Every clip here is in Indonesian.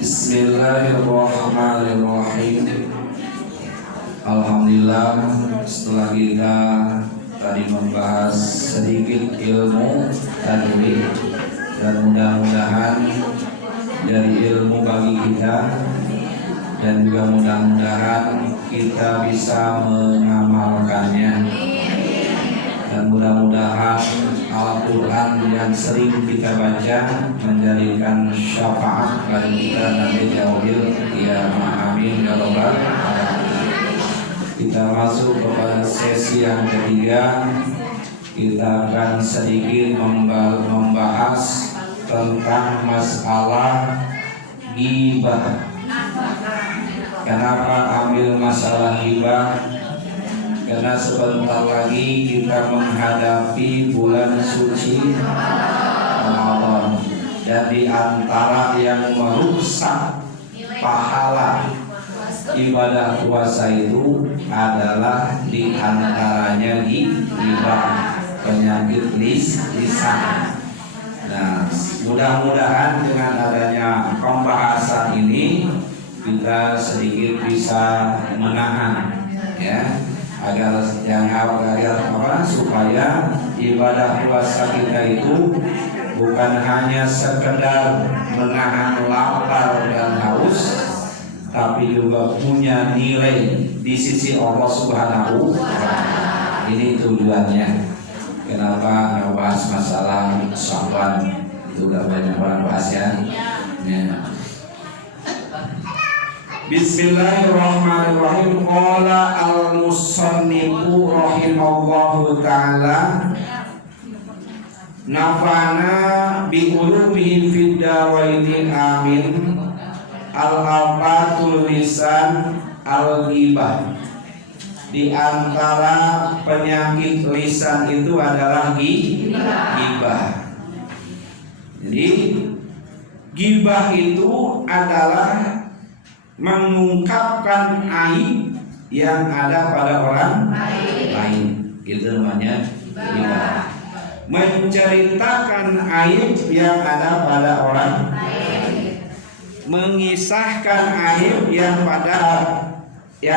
Bismillahirrahmanirrahim. Alhamdulillah, setelah kita tadi membahas sedikit ilmu tajwid, dan mudah-mudahan dari ilmu bagi kita, dan juga mudah-mudahan kita bisa mengamalkannya, dan mudah-mudahan Al-Quran yang sering kita baca menjadikan syafaat bagi kita nanti di yaumil qiyamah. Amin ya rabbal alamin. Kita masuk kepada sesi yang ketiga. Kita akan sedikit membahas tentang masalah ghibah. Kenapa ambil masalah ghibah? Karena sebentar lagi kita menghadapi bulan suci Ramadan, dan di antara yang merusak pahala ibadah puasa itu adalah di antaranya ghibah, penyakit lisan. Nah, mudah-mudahan dengan adanya pembahasan ini kita sedikit bisa menahan, ya, agar supaya ibadah puasa kita itu bukan hanya sekedar menahan lapar dan haus, tapi juga punya nilai di sisi Allah Subhanahu wa Ta'ala. Ini tujuannya. Kenapa ngebahas masalah syahwat? Itu udah banyak orang bahas ya. Bismillahirrahmanirrahim. Qala al-musannifu rahimallahu ta'ala, nafana bi ulumihi fid daraini amin. Al-afatul lisan al-ghibah. Di antara penyakit lisan itu adalah ghibah. Jadi ghibah itu adalah mengungkapkan aib yang ada pada orang lain, itu namanya ghibah. Menceritakan aib yang ada pada orang lain, mengisahkan aib yang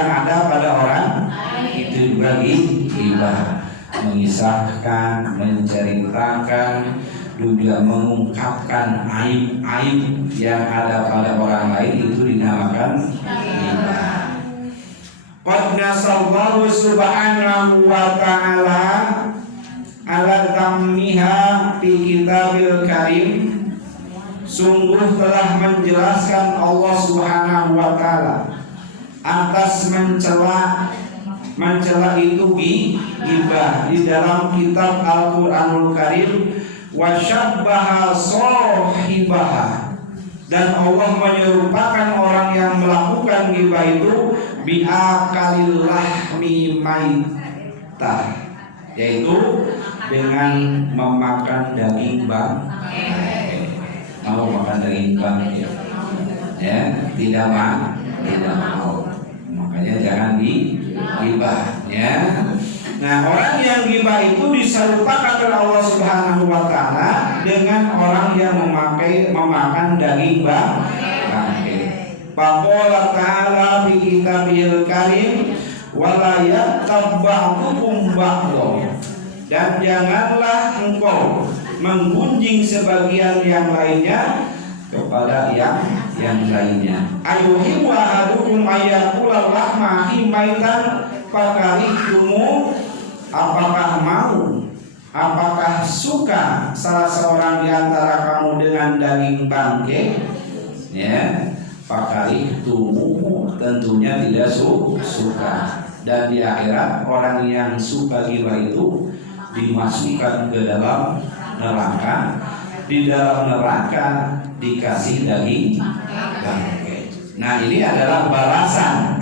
ada pada orang, itu juga ghibah. Mengisahkan, menceritakan, juga mengungkapkan aib-aib yang ada pada orang lain, itu dinamakan ghibah. Qad nasallahu subhanahu wa ta'ala ala dhammiha fi kitabil karim. Sungguh telah menjelaskan Allah Subhanahu wa ta'ala atas mencela itu ghibah di dalam kitab Al-Qur'anul Karim. Wa syabbaha sahibaha, dan Allah menyerupakan orang yang melakukan ghibah itu biakalil lahmi maitah, yaitu dengan memakan daging bangkai. Mau makan daging bangkai? Ya, tidak mau. Makanya jangan ghibah, ya. Nah, orang yang ghibah itu diserupakan oleh Allah Subhanahu wa Ta'ala dengan orang yang memakan daging bangkai. Faqala ta'ala fi kitabil karim wala yattab ba'dukum ba'dha, dan janganlah engkau menggunjing sebagian yang lainnya kepada yang lainnya. Ayuhibbu ahadukum ayyakula lahma maitan fakarihtumu. Apakah suka salah seorang di antara kamu dengan daging bangkai? Ya, fakarihtumu, tentunya tidak suka. Dan di akhirat orang yang suka ghibah itu dimasukkan ke dalam neraka. Di dalam neraka dikasih daging bangkai. Nah, ini adalah balasan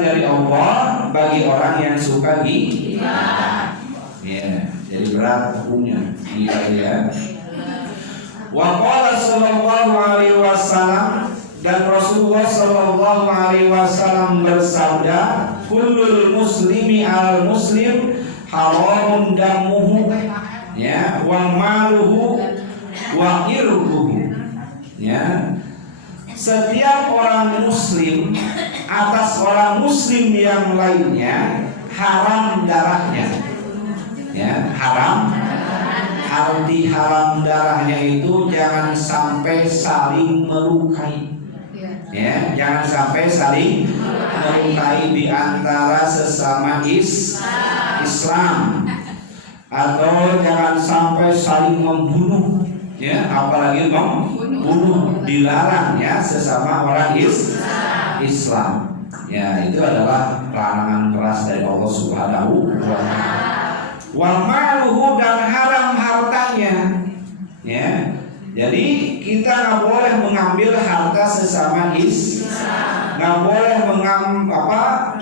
dari Allah bagi orang yang suka ghibah. Ya, jadi berat hukumnya ghibah, ya. Wa qala sallallahu alaihi wasallam, dan Rasulullah sallallahu alaihi wasallam bersabda, kullul muslimi al muslim haramun damuhu, ya, wa maluhu wa irbuhu. Ya, setiap orang muslim atas orang muslim yang lainnya haram darahnya. Ya, haram. Arti haram darahnya itu jangan sampai saling melukai. Ya, jangan sampai saling melukai di antara sesama Islam, atau jangan sampai saling membunuh. Ya, apalagi membunuh, dilarang ya sesama orang Islam. Ya, itu adalah larangan keras dari Allah Subhanahu wa taala. Wal maluhu, dan haram hartanya. Ya. Jadi kita nggak boleh mengambil harta sesama Islam, nggak boleh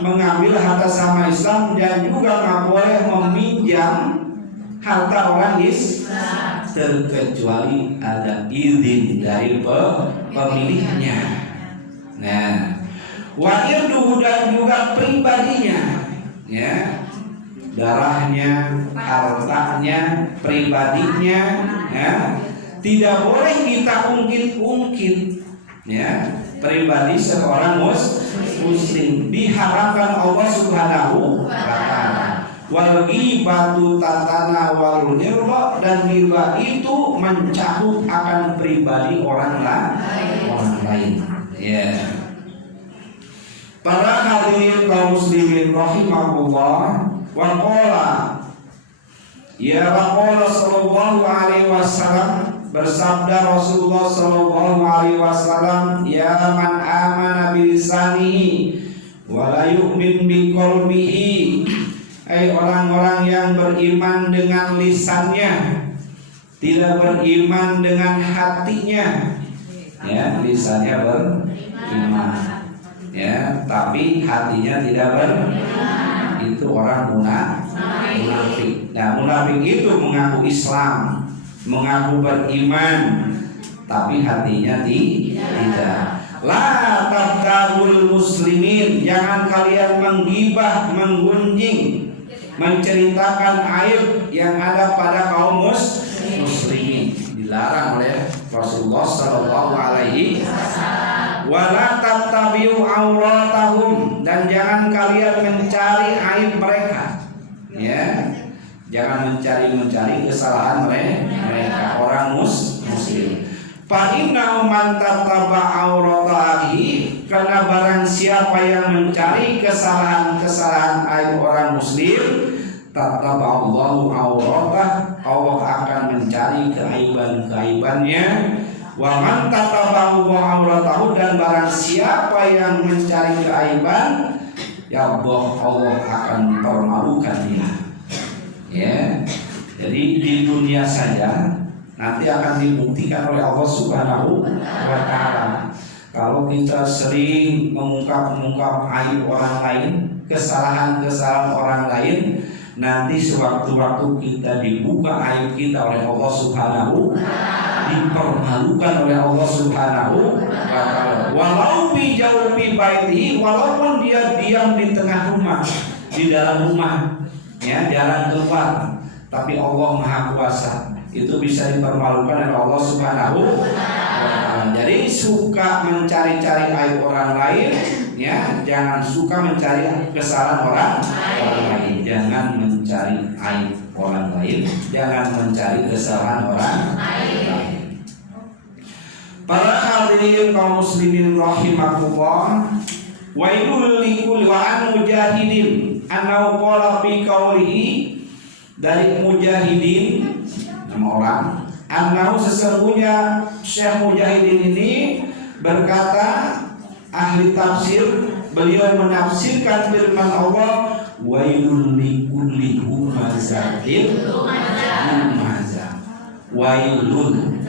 mengambil harta sama Islam, dan juga nggak boleh meminjam harta orang Islam terkecuali ada izin dari pemiliknya. Nah, wa irduhu, dan juga pribadinya, ya, darahnya, hartanya, pribadinya, ya, tidak boleh kita ungkit-ungkit, ya, pribadi seorang muslim diharamkan Allah Subhanahu wa taala. Wal ghibatu tatana wal nirba, dan riba itu mencabut akan pribadi orang lain. Ya. Para hadirin kaum muslimin rahimahullah, wa qala ya Rasulullah sallallahu alaihi wasallam, bersabda Rasulullah sallallahu alaihi wasallam, ya man amana bi lisanihi wa la yu'min bi qalbihi, hai orang-orang yang beriman dengan lisannya, tidak beriman dengan hatinya. Ya, lisannya beriman, ya, tapi hatinya tidak beriman. Itu orang munafik. Nah, munafik itu mengaku Islam, mengaku beriman, tapi hatinya tidak. La tabtagul muslimin, jangan kalian menggibah, menggunjing, menceritakan aib yang ada pada kaum muslimin. Dilarang oleh Rasulullah sallallahu alaihi wasallam. Wala tattabi'u auratahum, dan jangan kalian mencari aib mereka. Ya, jangan mencari kesalahan mereka, orang muslim. Fa inna man tattaba auratahi, karena barang siapa yang mencari kesalahan aib orang muslim, tattaba Allahu auratah, Allah akan mencari keaiban-keaibannya. Wa man tattaba auratahu, dan barang siapa yang mencari keaiban, ya Allah akan permalukan dia. Ya. Jadi di dunia saja nanti akan dibuktikan oleh Allah Subhanahu wa taala. Kalau kita sering mengungkap aib orang lain, kesalahan-kesalahan orang lain, nanti sewaktu-waktu kita dibuka aib kita oleh Allah Subhanahu, dipermalukan oleh Allah Subhanahu wa taala. Walau bi jawfi baitihi, walaupun dia diam di tengah rumah, di dalam rumah, ya, jarang keluar, tapi Allah Maha Kuasa, itu bisa dipermalukan oleh Allah Subhanahu wa taala. Jadi suka mencari-cari aib orang lain, ya, jangan suka mencari kesalahan orang lain. Jangan mencari aib orang lain, jangan mencari kesalahan orang lain. Para hadirin kaum muslimin rahimakumullah, wailul likulli wa an mujahidin anau qala fi qawlihi, dari Mujahidin, nama orang, anau sesungguhnya Syekh Mujahidin ini berkata, ahli tafsir, beliau menafsirkan firman Allah, wailul likulli humazatin lumazah. Wailun,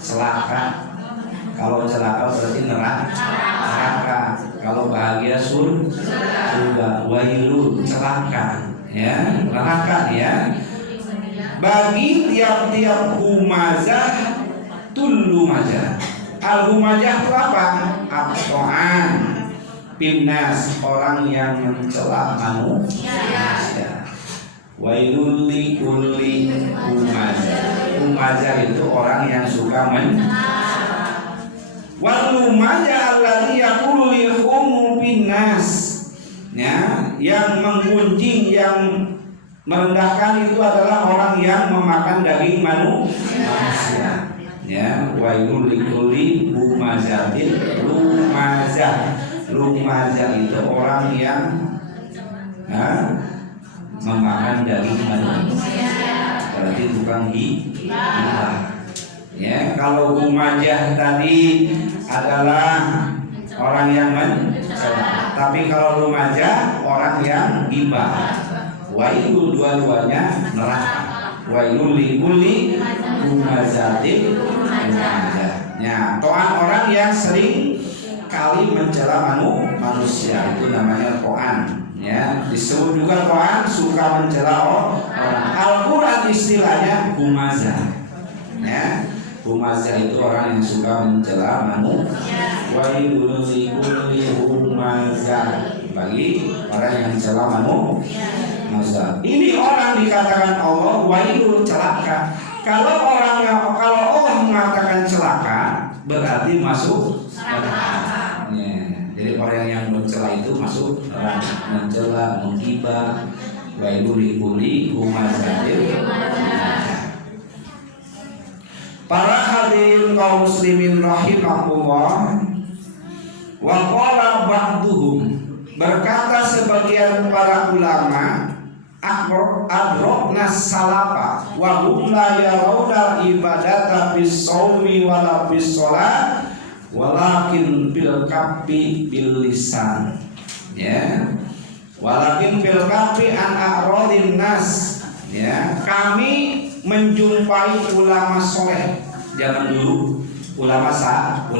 celaka. Kalau celaka berarti neraka. Kalau bahagia surga. Wailun, celaka, ya, neraka, ya, bagi tiap-tiap humazah tulumazah. Al-humazah itu apa? At-ta'an pinnas, orang yang mencela manusia. Wailul likulli humazah. Humazah itu orang yang suka Wal lumaya alladzi yaqulu lil nas, ya, yang menggunjing, yang merendahkan itu adalah orang yang memakan daging manusia. Ya, wailul likulli humazatin lumazah. Lumazah itu orang yang memakan daging manusia. Berarti tukang gibah. Ya, kalau humajah tadi adalah orang yang mencela, tapi kalau lumajah orang yang gibah. Wailul dua-duanya neraka. Wailul likulli humazatin lumazah. Ya, to'an orang yang sering kali mencela manusia itu namanya to'an. Ya, disebut juga to'an suka mencela orang. Al-Quran istilahnya humazah. Ya, humazah itu orang yang suka mencela manusia. Wailul likulli humazah, bagi orang yang mencela manusia. Ini orang dikatakan Allah wailul, celaka. Kalau Allah mengatakan celaka berarti masuk neraka. Ya, jadi orang yang mencela itu masuk neraka, mencela, menggibah. Wailul likulli humazatin. Para hadirin kaum muslimin rahimakumullah, wa qala ba'duhum, berkata sebagian para ulama, adrokna salafa wa hum la yarawna ibadata bis shaumi wala bis shalah walakin bil kaffi bil lisan. Ya, walakin bil kaffi an a'radin nas. Ya, kami menjumpai ulama soleh zaman dulu, ulama salaf,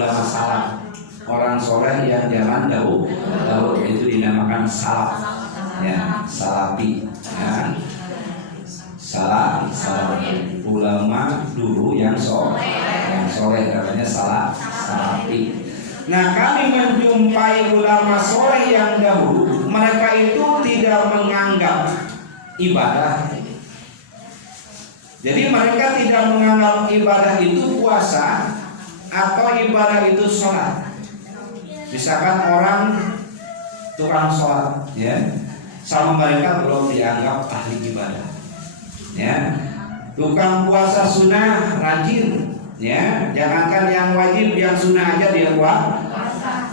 orang soleh yang zaman dahulu itu dinamakan salaf. Ya, salafi. Ya, salafi, ulama dulu yang soleh namanya salafi. Nah, kami menjumpai ulama soleh yang dahulu, mereka itu tidak menganggap ibadah. Jadi mereka tidak menganggap ibadah itu puasa atau ibadah itu sholat. Misalkan orang tukang sholat, ya, sama mereka belum dianggap ahli ibadah. Ya, tukang puasa sunnah rajin, ya, jangankan yang wajib, yang sunnah aja dia puasa.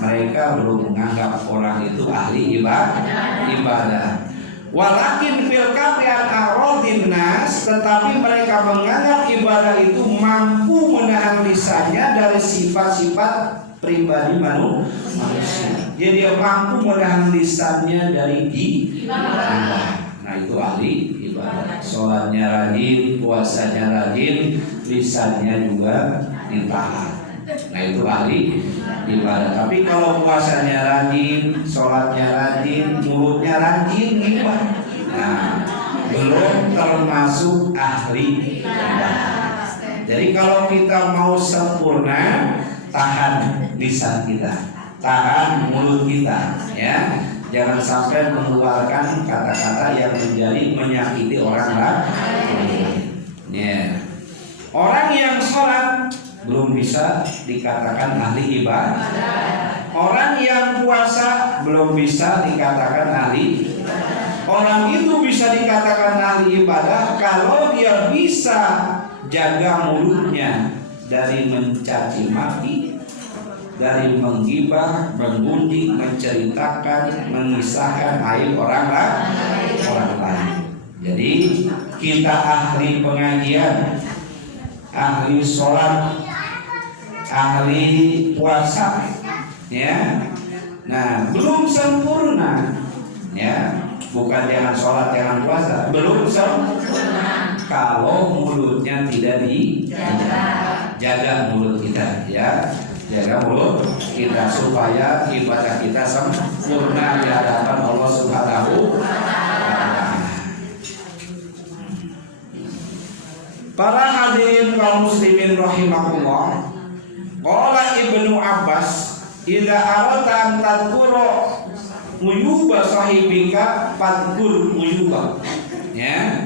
Mereka belum menganggap orang itu ahli ibadah. Walakin fil kafian a'radin nas, tetapi mereka menganggap ibadah itu mampu menahan lisannya dari sifat-sifat pribadi manusia. Jadi dia mampu menahan lisannya dari ibadah. Nah, itu ahli ibadah. Sholatnya rajin, puasanya rajin, lisannya juga ditahan. Nah, itu ahli ibadah. Tapi kalau puasanya rajin, sholatnya rajin, mulutnya rajin, ibadah, nah, belum termasuk ahli ibadah. Jadi kalau kita mau sempurna, tahan lisan kita, tahan mulut kita, ya, jangan sampai mengeluarkan kata-kata yang menyakiti orang lain. Ya. Orang yang sholat belum bisa dikatakan ahli ibadah. Orang yang puasa belum bisa dikatakan ahli ibadah. Orang itu bisa dikatakan ahli ibadah kalau dia bisa jaga mulutnya dari mencaci maki, dari menggibah, menggunjing, menceritakan, mengisahkan aib orang lain. Jadi kita ahli pengajian, ahli sholat, ahli puasa, ya. Nah, belum sempurna, ya. Bukan jangan sholat, jangan puasa, belum sempurna kalau mulutnya tidak dijaga. Jaga mulut kita, ya. Jaga mulut kita supaya ibadah kita sempurna di hadapan Allah Subhanahu wa Ta'ala. Para hadirin kaum muslimin rahimakumullah, qala Ibnu Abbas, idza arata an tadhkura uyuba sahibika fadhkur uyuba. Ya.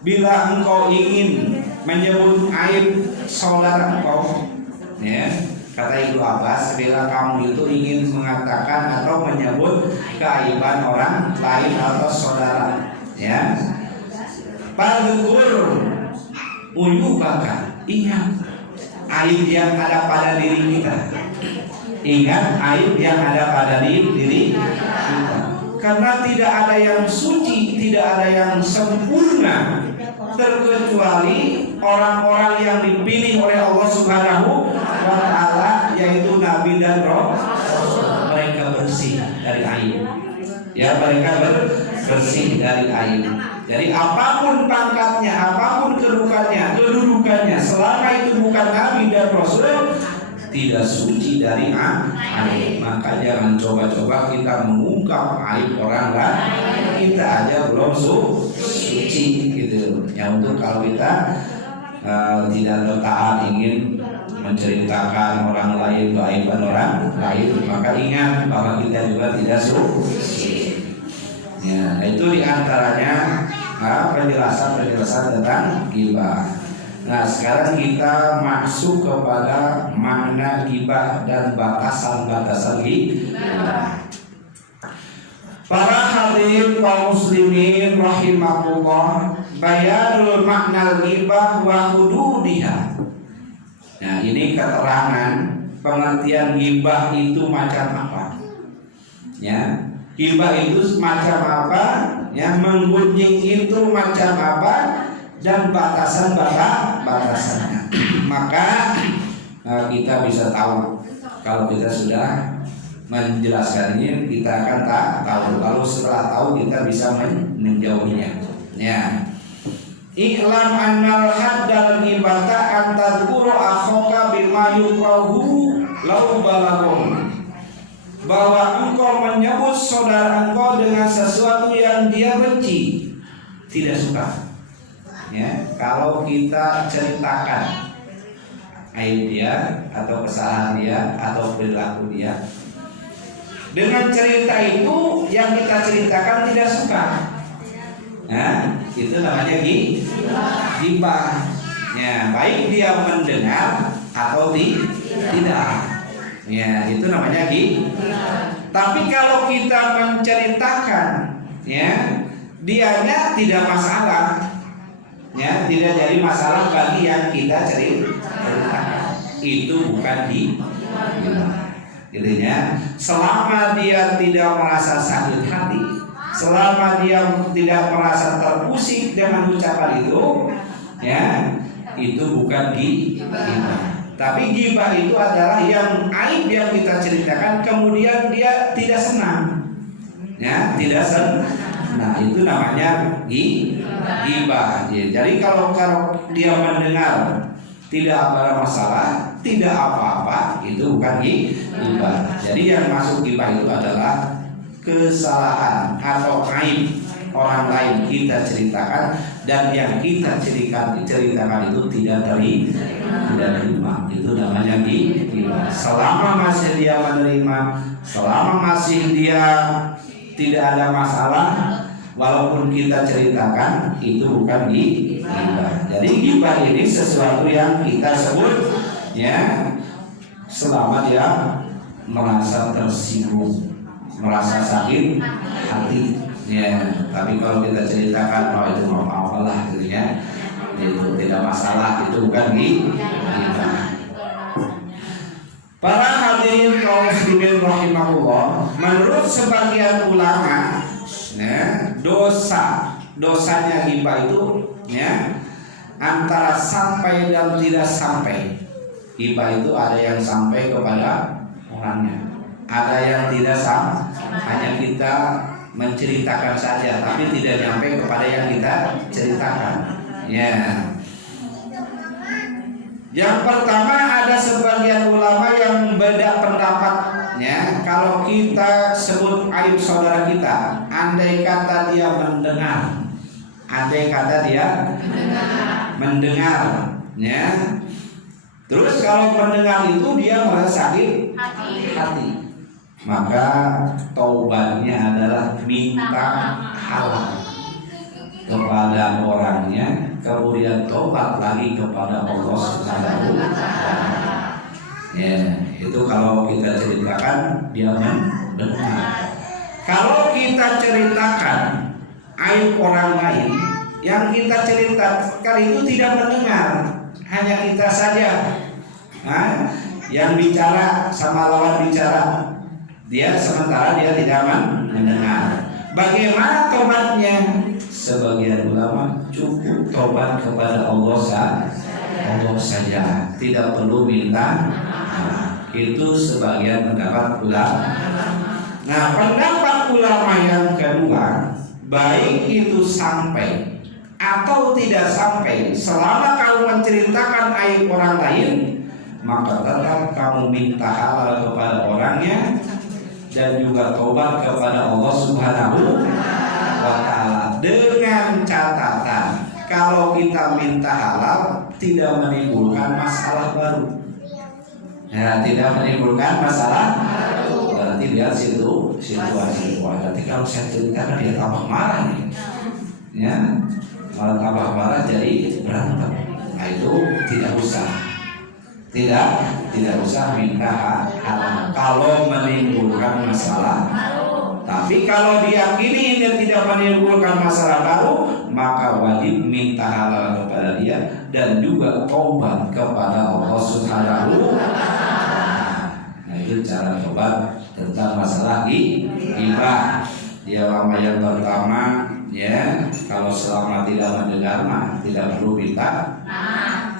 Bila engkau ingin menyebut aib saudara engkau, ya, Kata Ibnu Abbas, bila kamu itu ingin mengatakan atau menyebut keaiban orang lain atau saudara, ya, Fadhkur uyubaka, ingat aib yang ada pada diri kita. Ingat aib yang ada pada diri kita. Karena tidak ada yang suci, tidak ada yang sempurna, terkecuali orang-orang yang dipilih oleh Allah Subhanahu wa Ta'ala, yaitu Nabi dan Rasul. Mereka bersih dari aib. Ya, mereka bersih dari aib. Jadi apapun pangkatnya, apapun kedudukannya, selama itu bukan Nabi dan Rasul, tidak suci dari aib. Maka jangan coba-coba kita mengungkap aib orang lain. Kita aja belum suci gitu. Ya, untuk kalau kita tidak tertahan ingin menceritakan orang lain, keaiban orang lain, maka ingat bahwa kita juga tidak suci. Ya, itu diantaranya penjelasan tentang ghibah. Nah, sekarang kita masuk kepada makna ghibah dan batasan-batasan ghibah. Para hadirin kaum muslimin rahimakumullah, bayanul makna ghibah wa hududiha. Nah, ini keterangan pengertian ghibah itu macam apa. Ya, ghibah itu macam apa, ya, menggunjing itu macam apa, dan batasannya. Maka kita bisa tahu kalau kita sudah menjelaskan ini, kita akan tahu. Lalu setelah tahu kita bisa menjauhinya. Ya. Iklam annal haddal ghibata an tadhkuru akhaka bima yukrahu lau balagum. Bahwa engkau menyebut saudara engkau dengan sesuatu yang dia benci, tidak suka. Ya, kalau kita ceritakan aib dia atau kesalahan dia atau perilaku dia, dengan cerita itu yang kita ceritakan tidak suka, nah, itu namanya ghibah. Ya, baik dia mendengar atau tidak. Ya, itu namanya ghibah. Tapi kalau kita menceritakan, ya, dianya tidak masalah. Ya, tidak jadi masalah bagi yang kita ceritakan. Itu bukan ghibah. Intinya, selama dia tidak merasa sakit hati, selama dia tidak merasa terpusing dengan ucapan itu, ya, itu bukan ghibah. Tapi ghibah itu adalah yang aib yang kita ceritakan kemudian dia tidak senang, ya, tidak senang. Nah, itu namanya ghibah. Jadi kalau dia mendengar tidak ada masalah, tidak apa-apa, itu bukan ghibah. Jadi yang masuk ghibah itu adalah kesalahan atau aib orang lain kita ceritakan, dan yang kita ceritakan itu tidak terima. Itu namanya ghibah. Selama masih dia menerima, selama masih dia tidak ada masalah, walaupun kita ceritakan, itu bukan ghibah. Jadi ghibah ini sesuatu yang kita sebut, ya, selama dia merasa tersinggung, merasa sakit hati, ya. Tapi kalau kita ceritakan, oh itu mau apa-apalah, gitu ya, itu tidak masalah, itu bukan ghibah. Para hadirin kaum muslimin rahimahullah, menurut sebagian ulama, ya, dosanya ghibah itu, ya, antara sampai dan tidak sampai. Ghibah itu ada yang sampai kepada orangnya, ada yang tidak sampai, hanya kita menceritakan saja, tapi tidak sampai kepada yang kita ceritakan. Ya. Yang pertama, ada sebagian ulama yang beda pendapatnya. Kalau kita sebut aib saudara kita, andai kata dia mendengar, ya. Terus kalau mendengar itu dia merasa sakit hati, maka taubatnya adalah minta halal kepada orangnya, kemudian tobat lagi kepada Allah Subhanahu wa Ta'ala. Ya, itu kalau kita ceritakan dia mendengar. Kalau kita ceritakan aib orang lain, yang kita ceritakan itu tidak mendengar, hanya kita saja. Nah, yang bicara sama lawan bicara, dia sementara dia tidak mendengar. Bagaimana tobatnya? Sebagian ulama cukup tobat kepada Allah saja, tidak perlu minta. Itu sebagian pendapat ulama. Nah, pendapat ulama yang kedua, baik itu sampai atau tidak sampai, selama kamu menceritakan aib orang lain, maka tetap kamu minta halal kepada orangnya dan juga tobat kepada Allah Subhanahu wa Ta'ala, dengan catatan kalau kita minta halal tidak menimbulkan masalah baru. Ya, tidak menimbulkan masalah. Berarti lihat situasi. Berarti kalau saya ceritakan dia tambah marah nih, ya, malah tambah marah jadi berantem. Nah, itu tidak usah minta halal kalau menimbulkan masalah. Tapi kalau diyakini dia tidak menimbulkan masalah baru, maka wajib minta halal kepada dia dan juga taubat kepada Allah Subhanahu wa Ta'ala. Nah, itu cara tobat tentang masalah ghibah. Dia lama yang pertama, ya, kalau selama tidak mendengar mah tidak perlu minta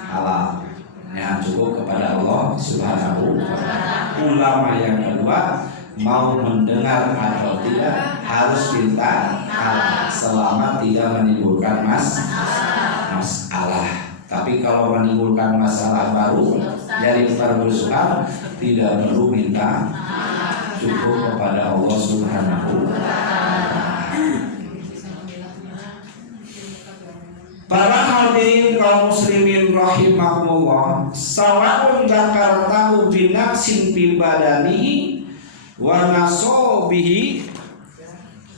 halal. Ya, cukup kepada Allah Subhanahu wa Ta'ala. Ulama yang kedua, mau mendengar atau tidak harus minta halal selama tidak menimbulkan masalah. Tapi kalau menimbulkan masalah baru dari permusuhan tidak perlu minta, cukup kepada Allah Subhanahu wa Ta'ala. Para hadirin kaum muslimin rahimakumullah, sawa'un dzakartahu binafsin fi badanihi wa nasobihi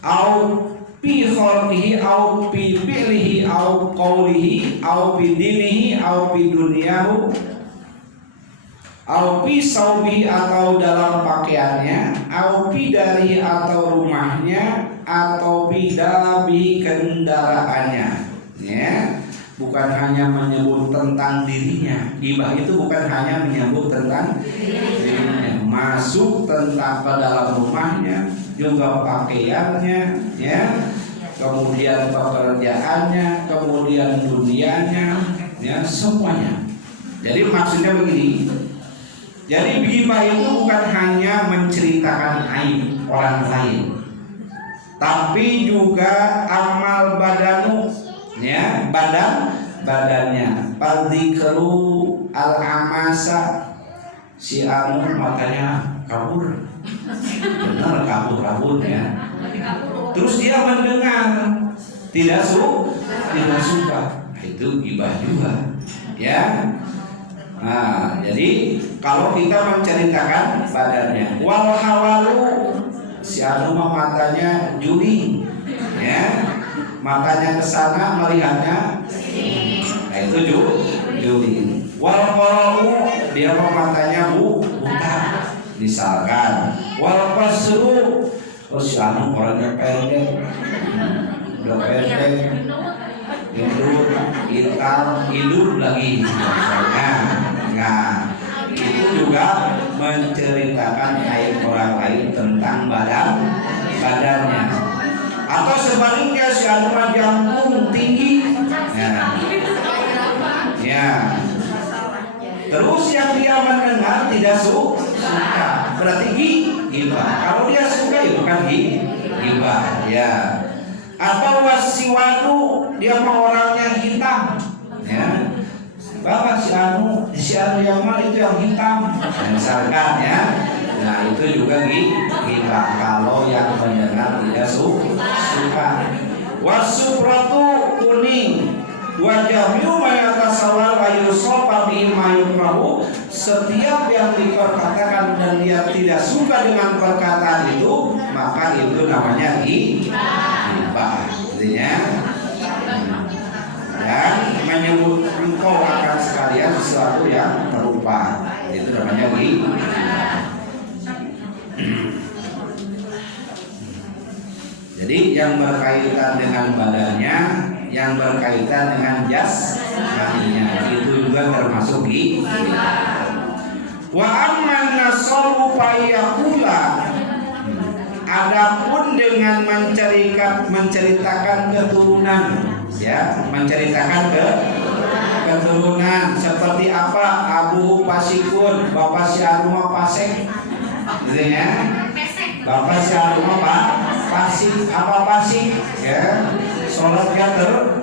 au fi khalqihi au fi fi'lihi au qawlihi au fi dinihi au fi dunyahu au fi saubihi atau dalam pakaiannya au fi dari atau rumahnya atau fi dabi kendaraannya. Ya, bukan hanya menyebut tentang dirinya. Ghibah itu bukan hanya menyebut tentang dirinya, masuk tentang ke dalam rumahnya, juga pakaiannya, ya, kemudian pekerjaannya, kemudian dunianya, ya, semuanya. Jadi maksudnya begini. Jadi ghibah itu bukan hanya menceritakan aib orang lain, tapi juga amal badanu, ya, badannya. Fadzikru al-amasa, si anu matanya kabur, benar kabur ya. Terus dia mendengar tidak suka, itu ghibah juga, ya. Nah, jadi kalau kita menceritakan badannya, wal hawalu, si anu matanya juri, ya, matanya ke sana melihatnya, nah itu juri. Wal qara'u, dia matanya buta, misalkan. Wal qasru, oh si anu orangnya pendek, udah pendek, hidup lagi misalnya. Nah, itu juga menceritakan aib orang lain tentang badannya. Atau sebaliknya si anu jangkung tinggi, ya. Terus yang dia mendengar tidak suka, berarti ghibah. Kalau dia suka ya bukan ghibah, ya. Atau wasiwadu, dia mau orangnya hitam, ya. Bapak si anu yang mana itu yang hitam, misalkan, ya. Nah itu juga ghibah kalau yang mendengar tidak suka. Wasufratu kuning, wajahmu mayatasawal ayusofa bimayukrahu, setiap yang diperkatakan dan dia tidak suka dengan perkataan itu, maka itu namanya ghibah. Artinya dan menyebut engkau akan sekalian sesuatu yang terlupa, itu namanya ghibah. Jadi yang berkaitan dengan badannya, yang berkaitan dengan jasmaninya, itu juga termasuk ghibah. Wa amman nasabu fayaqula, adapun dengan menceritakan keturunan, ya, menceritakan keturunan seperti apa? Abu Pasikun, bapak si Aruma Pasek, gitu ya. Bapak si Aruma Pasik, apa Pasik, ya. Sholatnya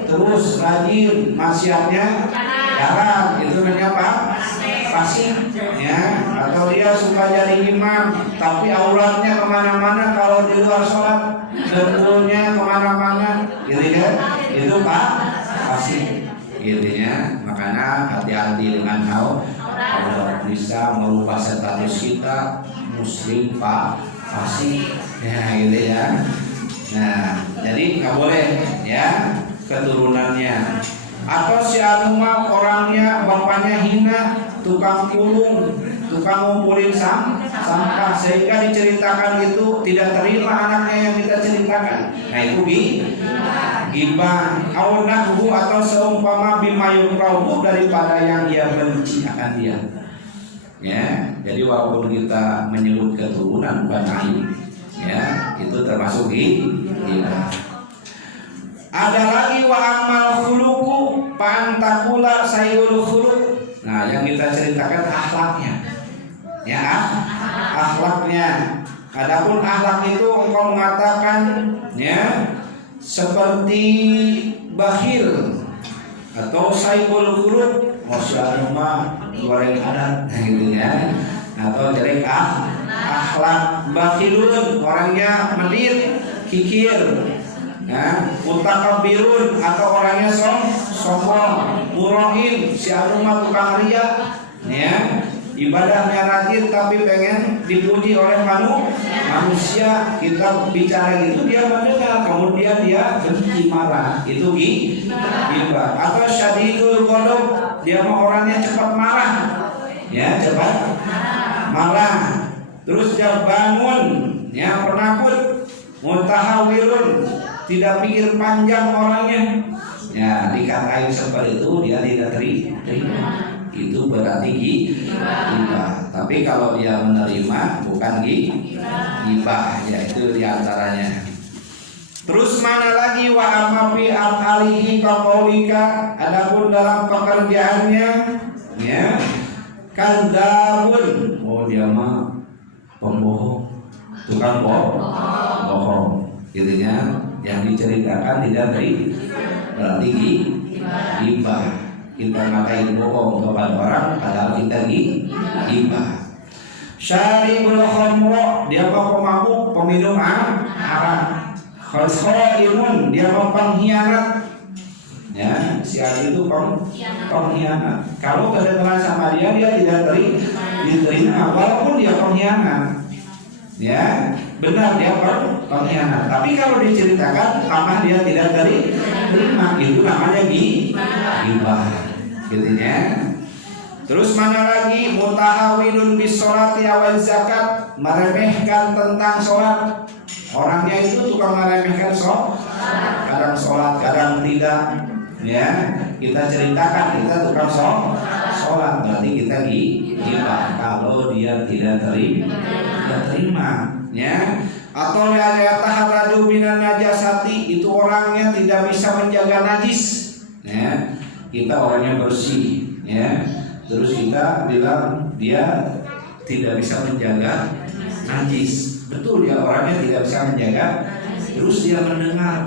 terus rajin, maksiatnya jarang, itu namanya apa? Pasik, ya. Atau dia suka jadi imam, tapi auratnya kemana-mana kalau di luar sholat, dengkulnya kemana-mana, gitu kan? Itu Pak Pasik, gitu ya. Makanya hati-hati dengan hal bisa merubah status kita muslim Pak Pasik, ya, gitu ya. Nah, jadi nggak boleh, ya, keturunannya. Atau si Anuma orangnya bapaknya hina, tukang pulung, tukang ngumpulin sampah, sehingga diceritakan itu tidak terima anaknya yang kita ceritakan. Nah, itu ghibah. Aunahhu, atau seumpama bima yukrahu, daripada yang dia benci akan dia. Ya, jadi walaupun kita menyebut keturunan bukan aib, ya, itu termasuk ghibah. Ada lagi wa amal khuluqu pantakula sayul khuluq. Nah, yang kita ceritakan akhlaknya, ya, akhlaknya. Adapun akhlak itu engkau mengatakan, ya, seperti bakhil atau sayul khuluq, masyaallah goreng adat, gitu ya. Atau jelek akhlak. Bakhilun, orangnya medit, kikir, ya. Mutakabirun, atau orangnya sombong. Murahin, si Aruma tukang ria, ya. Ibadahnya rajin tapi pengen dipuji oleh manusia. Kita bicara gitu dia mendengar, kemudian dia benci, marah. Itu ghibah. Atau syadidul ghadab, dia mau orangnya cepat marah, ya, cepat marah. Terus jabanun, ya, penakut. Mutahawirun, tidak pikir panjang orangnya, ya. Dikatain seperti itu dia tidak terima, itu berarti ghibah. Tapi kalau dia menerima bukan ghibah, ya, itu diantaranya. Terus mana lagi wa amafi al-alihi kapaulika, adapun dalam pekerjaannya, ya, kadzabun, oh dia mah pembohong, tukang bohong, gitu ya. Yang diceritakan tidak berarti ghibah. Kita ngatain bohong kepada orang padahal kita ghibah. Syaribul khamra, dia mau pemabuk, peminum haram. Khaimun, dia mau pengkhianat, ya, si Ali itu pengkhianat. Kalau kedengaran sama dia tidak diterima, walaupun dia pengkhianat, ya, benar dia pengkhianat. Tapi kalau diceritakan lama dia tidak terima, itu namanya ghibah, gitu ya. Terus mana lagi? Mutahawinun bis sholati awal zakat, meremehkan tentang sholat. Orangnya itu tukang meremehkan kadang sholat, kadang tidak, ya. Kita ceritakan kita tukang sholat, berarti kita ghibah kalau dia tidak terima, ya. Atau ya taharraju minan najasati, itu orangnya tidak bisa menjaga najis, ya. Kita orangnya bersih, ya. Terus kita bilang dia tidak bisa menjaga najis. Betul, ya, orangnya tidak bisa menjaga. Terus dia mendengar,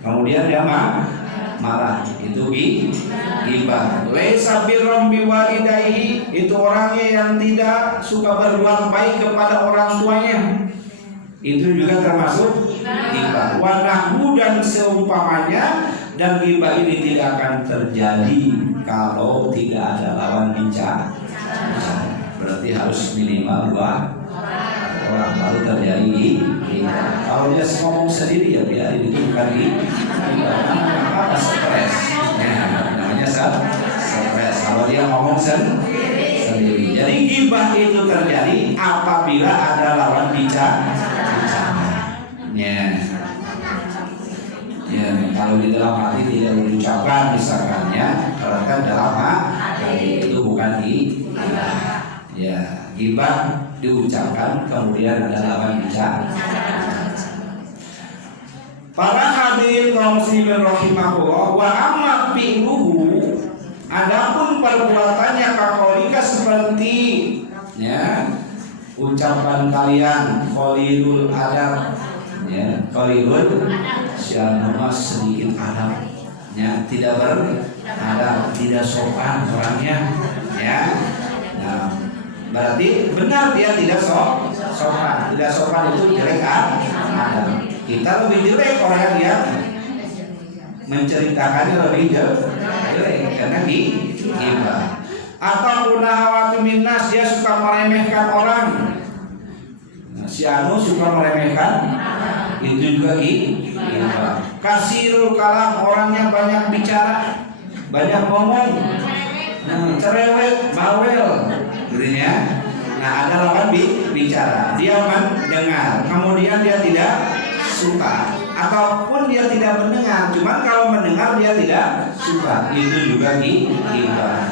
kemudian dia marah. Itu ghibah. Laisa birram biwalidayhi, itu orangnya yang tidak suka berbuat baik kepada orang tuanya. Itu juga termasuk ghibah. Wanahu, dan seumpamanya. Dan ghibah ini tidak akan terjadi kalau tidak ada lawan bicara. Berarti harus minimal 2 orang baru terjadi ghibah. Kalau dia ngomong sendiri, ya biarin, itu bukan ghibah. Apa stres? Ya, namanya stres. Kalau dia ngomong sendiri. Jadi ghibah itu terjadi apabila ada lawan bicara. Ya. Ya, kalau di dalam hati tidak diucapkan misalkan ya, karena dalam hati itu bukan gibah. Ya, gibah diucapkan kemudian ada lawan bicara. Para hadirin kaum muslimin rahimahullah, wa amma fi'luhu, adapun perbuatannya kakolika seperti ya ucapan kalian qalilul adab, ya qalilul syarama, sedikit adab, ya tidak beradab, tidak sopan orangnya, ya. Nah, berarti benar dia tidak sopan. Tidak sopan itu jelek adab. Kita lebih jelek orang yang menceritakannya lebih jelek karena gibah. Atau punahawati minnas, dia suka meremehkan orang. Nah, si anu suka meremehkan, itu juga gibah. Kasirul kalam, orangnya banyak bicara, banyak ngomong, cerewet, bawel, gitu ya. Nah, ada lawan bicara, dia mendengar, kemudian dia tidak suka, ataupun dia tidak mendengar, cuman kalau mendengar dia tidak suka, itu juga gibah.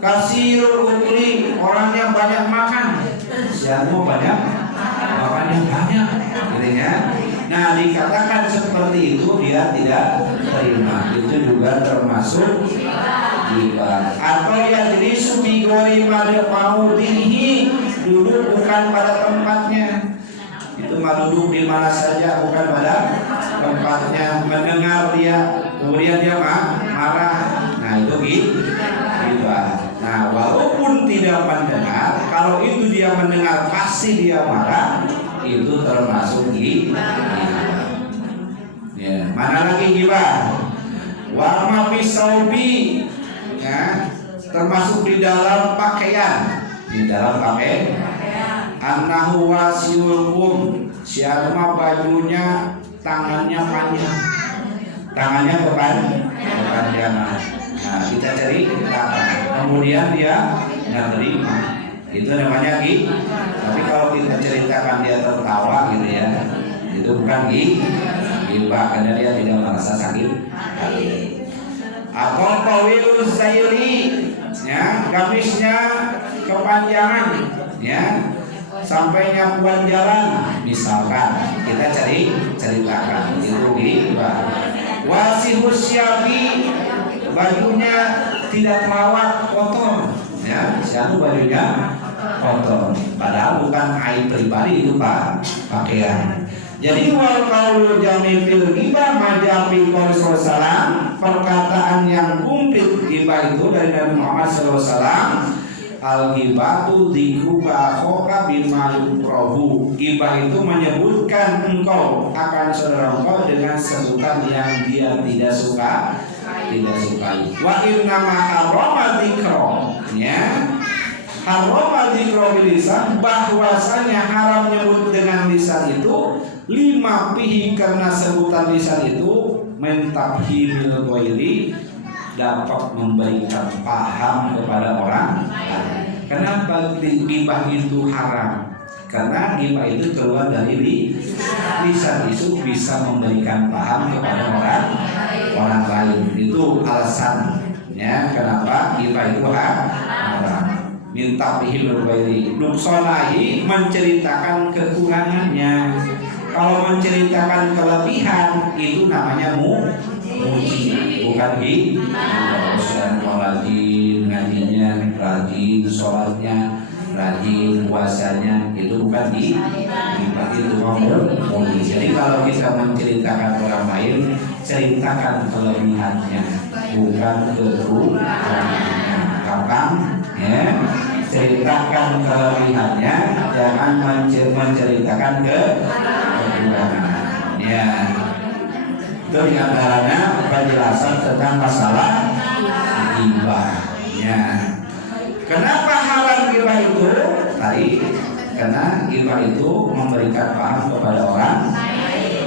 Kasirul ukli, orangnya banyak makan, siapa banyak makannya banyak, gitu ya. Nah, dikatakan seperti itu dia tidak terima, itu juga termasuk gibah. Atau ya jadi subigori pada maudhihi, duduk bukan pada tempatnya. Itu mah duduk di mana saja bukan pada tempatnya, mendengar dia kemudian dia marah. Nah, itu gibah. Nah, walaupun tidak mendengar, kalau itu dia mendengar pasti dia marah, itu termasuk gibah. Ya, mana lagi gibah? Wa ma fisaubi, ya, termasuk di dalam pakaian. Di dalam pakaian. Annahu wasiul kum, siapa bajunya tangannya panjang. Tangannya kepanjangan. Nah, kita cari kemudian dia nggak terima, itu namanya gibah. Tapi kalau kita ceritakan dia tertawa gitu ya, itu bukan gibah karena dia tidak merasa sakit. Atau tawilul zaili, ya, gamisnya kepanjangan, ya, sampai nyapuan jalan, misalkan kita ceritakan, itu gibah. Wasihus syabi, bajunya tidak terawat, kotor, ya, siapa bajunya kotor, padahal bukan aib pribadi, itu pakaian. Jadi wal qaulu jamil fil gibah majabi Rasulullah, perkataan yang komplit gibah itu dari Nabi Muhammad SAW. Al ghibatu dzikruka akhoka bima yukrahu. Ghibah itu menyebutkan engkau akan saudara engkau dengan sebutan yang dia tidak sukai. Wa inna ma harrama dzikra, ya. Harrama dzikra bil lisan, bahwasanya haram nyebut dengan lisan itu lima pihi, karena sebutan lisan itu mentafhimil ghairi, dapat memberikan paham kepada orang. Kenapa gibah itu haram? Karena gibah itu keluar dari lisan, itu bisa memberikan paham kepada orang lain. Itu alasannya kenapa gibah itu haram. Minta pihil berbairi, nuksolahi, menceritakan kekurangannya. Kalau menceritakan kelebihan itu namanya muji, bukan gibah. Rajin ngajinya, rajin sholatnya, rajin puasanya, itu bukan gibah, itu muji. Jadi kalau kita menceritakan orang lain, ceritakan kelebihannya, bukan kekurangannya. Gampang, ya. Ceritakan kelebihannya, jangan menceritakan kekurangan. Ya. Itu diantaranya penjelasan tentang masalah gibah. Ya. Kenapa haram gibah itu? Tadi, karena gibah itu memberikan paham kepada orang.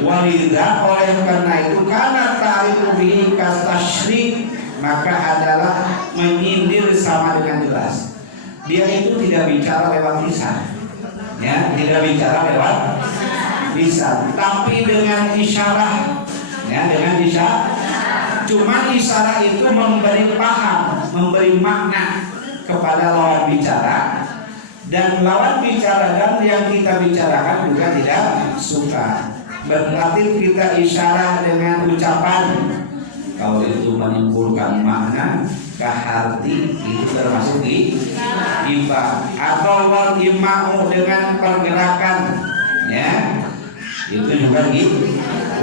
Walidah, oleh karena itu, karena ta'rifu bihi kastasyrik, maka adalah menyindir sama dengan jelas. Dia itu tidak bicara lewat lisan, ya, tidak bicara lewat lisan, tapi dengan isyarat, Ya, dengan isyarat. Cuma isyarat itu memberi paham, memberi makna kepada lawan bicara, dan lawan bicara dan yang kita bicarakan juga tidak suka. Berarti kita isyarat dengan ucapan. Kalau itu menimbulkan makna kaharti, itu termasuk hibah. Atau wal imau dengan pergerakan, ya, itu juga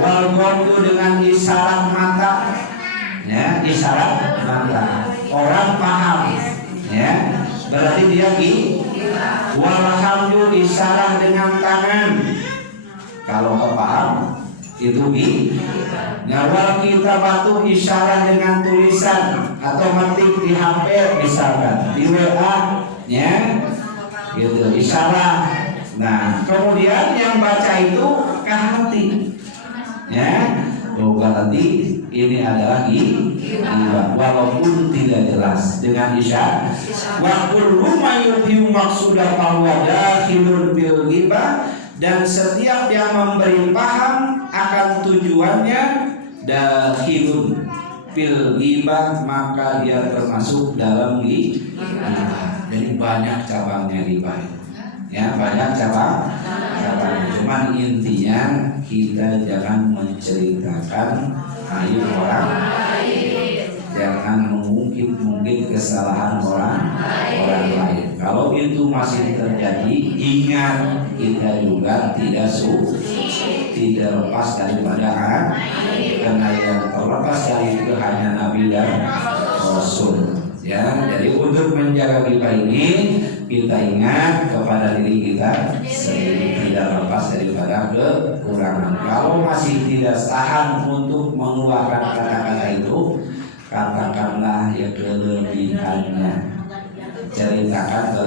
wal gomdu dengan isyarat mata, ya, isyarat mata. Orang paham, ya, berarti dia wal hamdu isyarat dengan tangan. Kalau kepaham itu nyawal kita batu isyarat dengan tulisan atau metik di HP misalkan di WA, ya, gitu isyarat. Nah, kemudian yang baca itu kahati, ya, berarti ini adalah hibah walaupun tidak jelas dengan isyarat. Wa kullu ma yufiu maqsuda fahuwa dakhilun bil hibah, dan setiap yang memberi paham akan tujuannya dakhilun bil hibah, maka dia termasuk dalam hibah. Jadi banyak cabangnya hibah, ya, banyak cabang. Cuman intinya kita jangan menceritakan aib orang, jangan mengungkit kesalahan orang lain. Kalau itu masih terjadi, ingat kita juga tidak lepas daripada karena yang terlepas dari itu hanya Nabi dan Rasul. Ya, jadi untuk menjaga kita ini, kita ingat kepada diri kita sendiri, tidak lepas daripada kekurangan. Kalau masih tidak tahan untuk mengeluarkan kata-kata itu, katakanlah ya kelebihannya. Ceritakan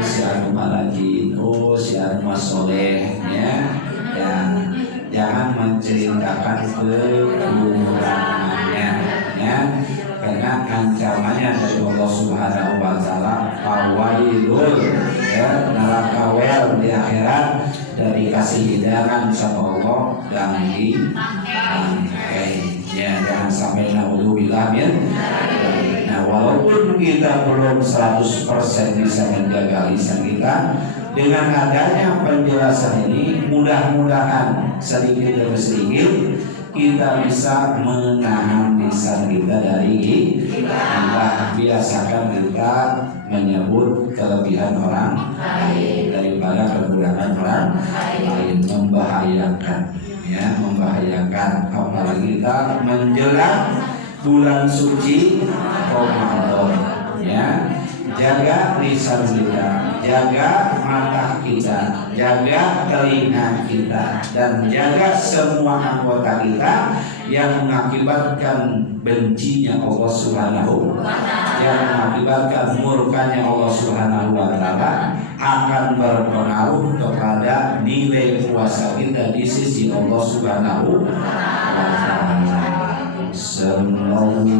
si anu rajin, si anu soleh, ya, dan jangan menceritakan kekurangannya, ya. Karena ancamannya dari Allah Subhanahu wa taala fawailul, ya, neraka wel di akhirat dari kasih hidangan sama Allah dan ya, jangan sampai naudzubillah min. Nah, walaupun kita belum 100% bisa menjaga lisan kita, dengan adanya penjelasan ini mudah-mudahan sedikit demi sedikit kita bisa menahan lisan kita dari hibah. Biasakan kita menyebut kelebihan orang lain daripada kekurangan orang lain, membahayakan, ya, membahayakan. Apalagi kita menjelang bulan suci Ramadan, ya. Jaga lisan kita, jaga mata kita, jaga telinga kita, dan jaga semua anggota kita yang mengakibatkan bencinya Allah Subhanahu, yang mengakibatkan murkanya Allah Subhanahu wa taala, akan berpengaruh kepada nilai puasa kita di sisi Allah Subhanahu wa taala. Sallallahu